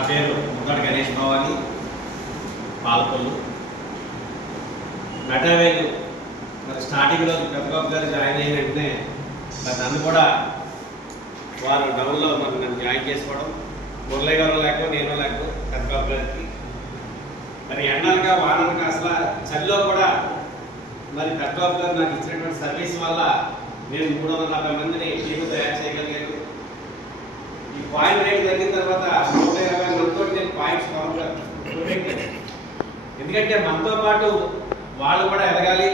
నా పేరు ముద్దడి గణేష్ భవాని, పాల్కొల్లు. మెటావేలు మరి స్టార్టింగ్లో పెద్దబాబు గారు జాయిన్ అయిన వెంటనే మరి నన్ను కూడా వారు డౌన్లో మరి నన్ను జాయిన్ చేసుకోవడం, మురళీ గారు లేక నేను లేక పెద్దబాబు గారికి మరి ఎండలుగా వానలుగా అసలు చలిలో కూడా మరి పెద్దబాబు గారు నాకు ఇచ్చినటువంటి సర్వీస్ వల్ల నేను 340 మందిని టీము తయారు చేయగలిగాను. ఈ పాయింట్ రేట్ తగ్గిన తర్వాత 120 మందితో నేను పాయింట్స్ ఎందుకంటే మనతో పాటు వాళ్ళు కూడా ఎదగాలి,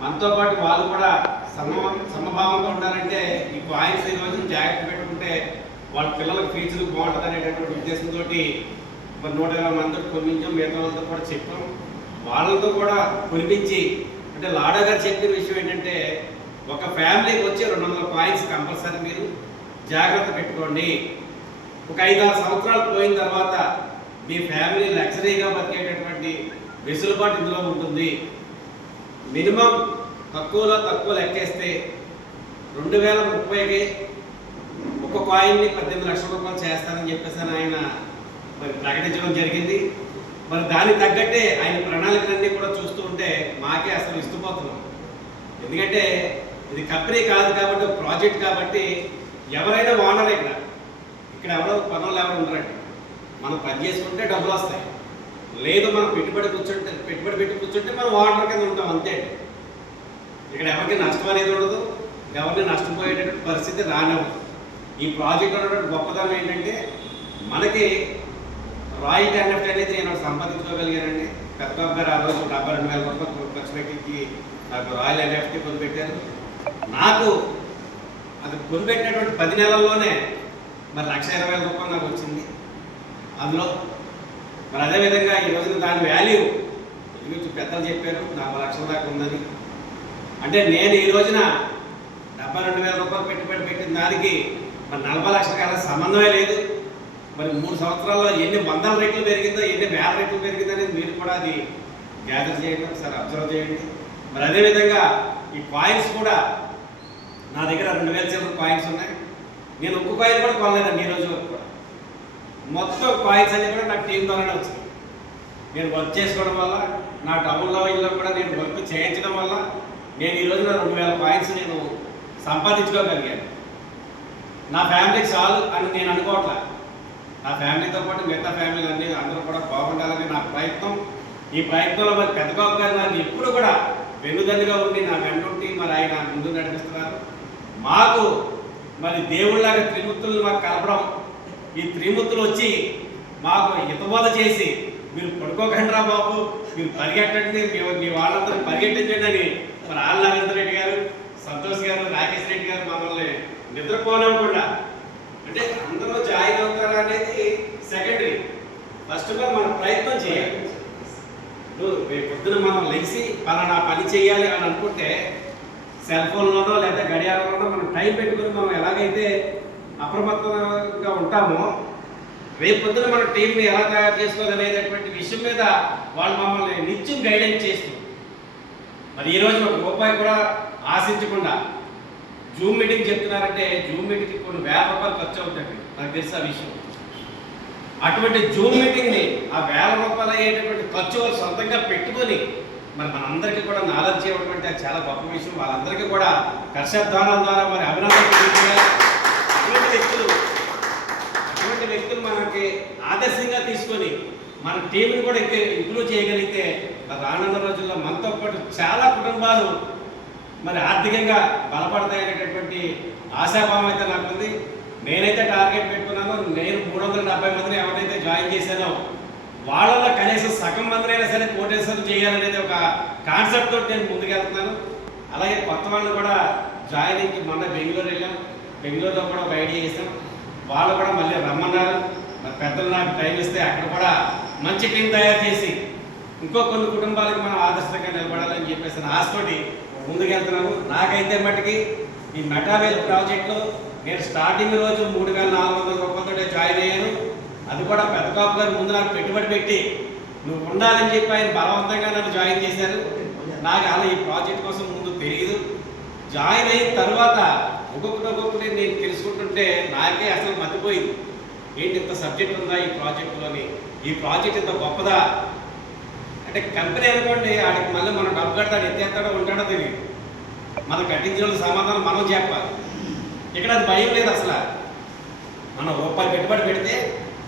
మనతో పాటు వాళ్ళు కూడా సమభావంగా ఉండాలంటే ఈ పాయింట్స్ ఈరోజు జాగ్రత్త పెట్టుకుంటే వాళ్ళ పిల్లలకు ఫీజులు బాగుంటుంది అనేటటువంటి ఉద్దేశంతో మరి 120 మందితో కొనిపించాం. మిగతా వాళ్ళతో కూడా చెప్పాం, వాళ్ళతో కూడా కొనిపించి అంటే లాడా గారు చెప్పిన విషయం ఏంటంటే ఒక ఫ్యామిలీకి వచ్చి 200 పాయింట్స్ కంపల్సరీ మీరు జాగ్రత్త పెట్టుకోండి. ఒక 5-6 సంవత్సరాలు పోయిన తర్వాత మీ ఫ్యామిలీ లగ్జరీగా బతికేటటువంటి వెసులుబాటు ఇందులో ఉంటుంది. మినిమం తక్కువ లెక్కేస్తే 2030కి ఒక కాయిన్ని 18 లక్షల రూపాయలు చేస్తానని చెప్పేసి ఆయన మరి ప్రకటించడం జరిగింది. మరి దానికి తగ్గట్టే ఆయన ప్రణాళికలన్నీ కూడా చూస్తూ ఉంటే మాకే అసలు ఇష్టపోతున్నాం. ఎందుకంటే ఇది కంపెనీ కాదు కాబట్టి, ప్రాజెక్ట్ కాబట్టి ఎవరైనా ఓనర్ ఇక్కడ ఎవరో పనులు ఎవరు ఉండరండి. మనం పని చేసుకుంటే డబ్బులు వస్తాయి, లేదు మనం పెట్టుబడి పెట్టి కూర్చుంటే మనం ఓనర్ కింద ఉంటాం అంతే. ఇక్కడ ఎవరికి నష్టం అనేది ఉండదు, ఎవరిని నష్టపోయేటటువంటి పరిస్థితి రానివ్వదు. ఈ ప్రాజెక్ట్ ఉన్నటువంటి గొప్పతనం ఏంటంటే మనకి రాయల్టీ ఎన్ఎఫ్టీ అనేది నేను సంపాదించుకోగలిగానండి. పెద్దబాబు గారు ఆ రోజు 72,000 రూపాయలు ఖర్చు పెట్టి నాకు రాయల్ ఎన్ఎఫ్టీ కొనిపెట్టారు. నాకు అది కొనిపెట్టినటువంటి 10 నెలల్లోనే మరి 1,20,000 రూపాయలు నాకు వచ్చింది అందులో. మరి అదేవిధంగా ఈ రోజున దాని వాల్యూ ఇంచుమించు పెద్దలు చెప్పారు 40 లక్షల దాకా ఉందని. అంటే నేను ఈ రోజున 72,000 రూపాయలు పెట్టుబడి పెట్టిన దానికి మరి 40 లక్షల కన్నా సంబంధమే లేదు. మరి 3 సంవత్సరాల్లో ఎన్ని 100 రెట్లు పెరిగిందో, ఎన్ని 1000 రెట్లు పెరిగిందో అనేది మీరు కూడా అది గ్యాదర్ చేయండి, ఒకసారి అబ్జర్వ్ చేయండి. మరి అదేవిధంగా ఈ కాయిన్స్ కూడా నా దగ్గర 2,000 చిల్లర కాయిన్స్ ఉన్నాయి. నేను ఒక్క కాయిన్ కూడా కొనలేదండి ఈ రోజు వరకు కూడా. మొత్తం కాయిన్స్ అన్ని కూడా నాకు టీం ద్వారానే వచ్చింది. నేను వర్క్ చేసుకోవడం వల్ల, నా టౌన్లో ఇళ్ళలో కూడా నేను వర్క్ చేయించడం వల్ల నేను ఈ రోజున 2,000 కాయిన్స్ నేను సంపాదించుకోగలిగాను. నా ఫ్యామిలీకి చాలు అని నేను అనుకోవట్లా. నా ఫ్యామిలీతో పాటు మిగతా ఫ్యామిలీలు అన్నీ అందరూ కూడా బాగుండాలని నా ప్రయత్నం. ఈ ప్రయత్నంలో మరి పెద్దబాబు గారు నాకు ఎప్పుడు కూడా వెన్నుదన్నుగా ఉండి నా వెంటుండి మరి ఆయన ముందు నడిపిస్తున్నారు. మాకు మరి దేవుళ్ళగా త్రిమూర్తులు మాకు కలపడం, ఈ త్రిమూర్తులు వచ్చి మాకు హితబోధ చేసి మీరు పడుకోకండిరా బాబు, మీరు పరిగెట్టండి, మీ వాళ్ళందరూ పరిగెట్టించండి అని మరి ఆళ్ళ నాగేంద్ర రెడ్డి గారు, సంతోష్ గారు, రాకేష్ రెడ్డి గారు మమ్మల్ని నిద్రపోనివ్వకుండా, అంటే అందరూ జాయిన్ అవుతారా అనేది సెకండరీ. ఫస్ట్ ఆఫ్ ఆల్ మనం ప్రయత్నం చేయాలి. పొద్దున మనం లెగిసి పలానా పని చేయాలి అని అనుకుంటే సెల్ ఫోన్లోనో లేదా గడియారంలోనో మనం టైం పెట్టుకుని మనం ఎలాగైతే అప్రమత్తంగా ఉంటామో, రేపు పొద్దున మన టీంని ఎలా తయారు చేసుకోవాలనేటటువంటి విషయం మీద వాళ్ళు మమ్మల్ని నిత్యం గైడెన్స్ చేస్తారు. మరి ఈరోజు ఒక రూపాయి కూడా ఆశించకుండా జూమ్ మీటింగ్ చెప్తున్నారంటే జూమ్ మీటింగ్కి కొన్ని 1,000 రూపాయలు ఖర్చు అవుతుంది, నాకు తెలుసు ఆ విషయం. అటువంటి జూమ్ మీటింగ్ని ఆ 1,000 రూపాయలు అయ్యేటటువంటి ఖర్చు వాళ్ళు సొంతంగా పెట్టుకొని మరి మనందరికీ కూడా నాలెడ్జ్ ఇవ్వడం అంటే చాలా గొప్ప విషయం. వాళ్ళందరికీ కూడా కర్షద్వానం ద్వారా మరి అభినందనలు. అటువంటి వ్యక్తులు మనకి ఆదర్శంగా తీసుకొని మన టీంని కూడా ఇంప్రూవ్ చేయగలిగితే రానున్న రోజుల్లో మనతో పాటు చాలా కుటుంబాలు మరి ఆర్థికంగా బలపడతాయనేటటువంటి ఆశాభావం అయితే నాకు ఉంది. నేనైతే టార్గెట్ పెట్టుకున్నాను, నేను 370 మందిని ఎవరైతే జాయిన్ చేశానో వాళ్ళలో కనీసం సగం మందినైనా సరే కోటేశ్వరం చేయాలనేది ఒక కాన్సెప్ట్ తోటి నేను ముందుకెళ్తున్నాను. అలాగే కొత్త వాళ్ళు కూడా జాయినింగ్కి మొన్న బెంగళూరు వెళ్ళాం, బెంగళూరులో కూడా ఒక ఐడియా చేసాం. వాళ్ళు కూడా మళ్ళీ రమ్మన్నారు. మరి పెద్దలు నాకు టైం ఇస్తే అక్కడ కూడా మంచి టీం తయారు చేసి ఇంకో కొన్ని కుటుంబాలకు మనం ఆదర్శంగా నిలబడాలని చెప్పేసి ఆశతోటి ముందుకెళ్తున్నాను. నాకైతే మట్టుకి ఈ మెటావేల్ ప్రాజెక్టులో నేను స్టార్టింగ్ రోజు 3,400 రూపాయలతో జాయిన్ అయ్యాను. అది కూడా పెద్దబాబు గారు ముందు నాకు పెట్టుబడి పెట్టి నువ్వు ఉండాలని చెప్పి ఆయన బలవంతంగా నన్ను జాయిన్ చేశారు. నాకు అలా ఈ ప్రాజెక్ట్ కోసం ముందు తెలియదు. జాయిన్ అయిన తర్వాత ఒక్కొక్కటి నేను తెలుసుకుంటుంటే నాకే అసలు మతిపోయింది. ఏంటి ఇంత సబ్జెక్ట్ ఉందా ఈ ప్రాజెక్టులోని, ఈ ప్రాజెక్ట్ ఇంత గొప్పదా అంటే కంపెనీ అనుకోండి, ఆడికి మళ్ళీ మనం డబ్బు కడతాడు, ఎత్తేస్తాడో ఉంటాడో తెలియదు. మనం కట్టించిన వాళ్ళ సమాధానం మనం చెప్పాలి. ఇక్కడ అది భయం లేదు అసలు. మనం రూపాయి పెట్టుబడి పెడితే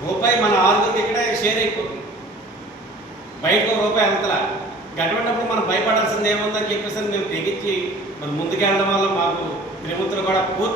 రూపాయి మన ఆరుగురికి ఇక్కడే షేర్ అయిపోతుంది, బయటకు రూపాయి అంతలా. గడపడినప్పుడు మనం భయపడాల్సింది ఏముందని చెప్పేసి మేము తెగించి మనం ముందుకెళ్ళడం వల్ల మాకు త్రిమూర్తులు కూడా పూర్తి